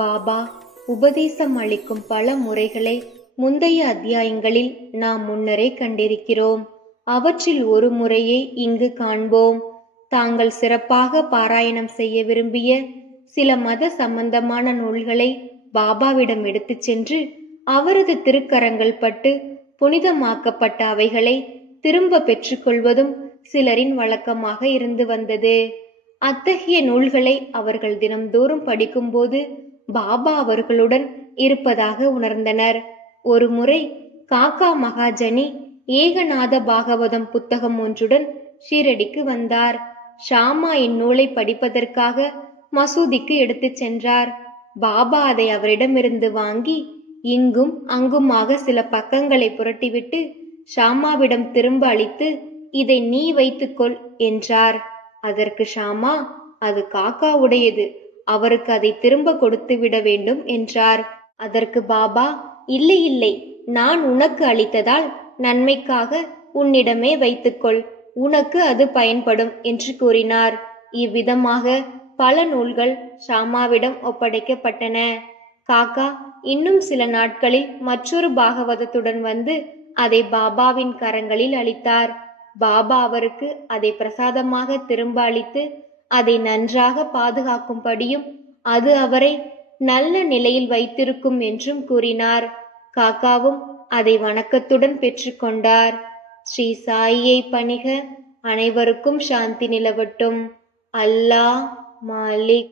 பாபா உபதேசம் அளிக்கும் பல முறைகளை முந்தைய அத்தியாயங்களில் நாம் முன்னரே கண்டிருக்கிறோம். அவற்றில் ஒரு முறையை இங்கு காண்போம். தாங்கள் சிறப்பாக பாராயணம் செய்ய விரும்பிய சில மத சம்பந்தமான நூல்களை பாபாவிடம் எடுத்துச் சென்று அவரது திருக்கரங்கள் பட்டு புனிதமாக்கப்பட்ட அவைகளை திரும்ப பெற்றுக்கொள்வதும் சிலரின் வழக்கமாக இருந்து வந்தது. அத்தகைய நூல்களை அவர்கள் தினம்தோறும் படிக்கும்போது பாபா அவர்களுடன் இருப்பதாக உணர்ந்தனர். ஒரு முறை காக்கா மகாஜனி ஏகநாத பாகவதம் புத்தகம் ஒன்றுடன் ஷீரடிக்கு வந்தார். ஷாமா இந்நூலை படிப்பதற்காக மசூதிக்கு எடுத்துச் சென்றார். பாபா அதை அவரிடமிருந்து வாங்கி இங்கும் அங்குமாக சில பக்கங்களை புரட்டிவிட்டு ஷாமாவிடம் திரும்ப அளித்து, இதை நீ வைத்துக்கொள் என்றார். அதற்கு ஷாமா, அது காக்காவுடையது, அவருக்கு அதை திரும்ப கொடுத்து விட வேண்டும் என்றார். அதற்கு பாபா, இல்லை இல்லை, நான் உனக்கு அளித்ததால் நன்மைக்காக உன்னிடமே வைத்துக்கொள், உனக்கு அது பயன்படும் என்று கூறினார். இவ்விதமாக பல நூல்கள் ஷாமாவிடம் ஒப்படைக்கப்பட்டன. காக்கா இன்னும் சில நாட்களில் மற்றொரு பாகவதத்துடன் வந்து அதை பாபாவின் கரங்களில் அளித்தார். பாபா அவருக்கு அதை பிரசாதமாக திரும்ப அளித்து அதை நன்றாக பாதுகாக்கும்படியும் அது அவரை நல்ல நிலையில் வைத்திருக்கும் என்றும் கூறினார். காக்காவும் அதை வணக்கத்துடன் பெற்றுக்கொண்டார். ஸ்ரீ சாயியை பணிக. அனைவருக்கும் சாந்தி நிலவட்டும். அல்லாஹ் மாலிக்.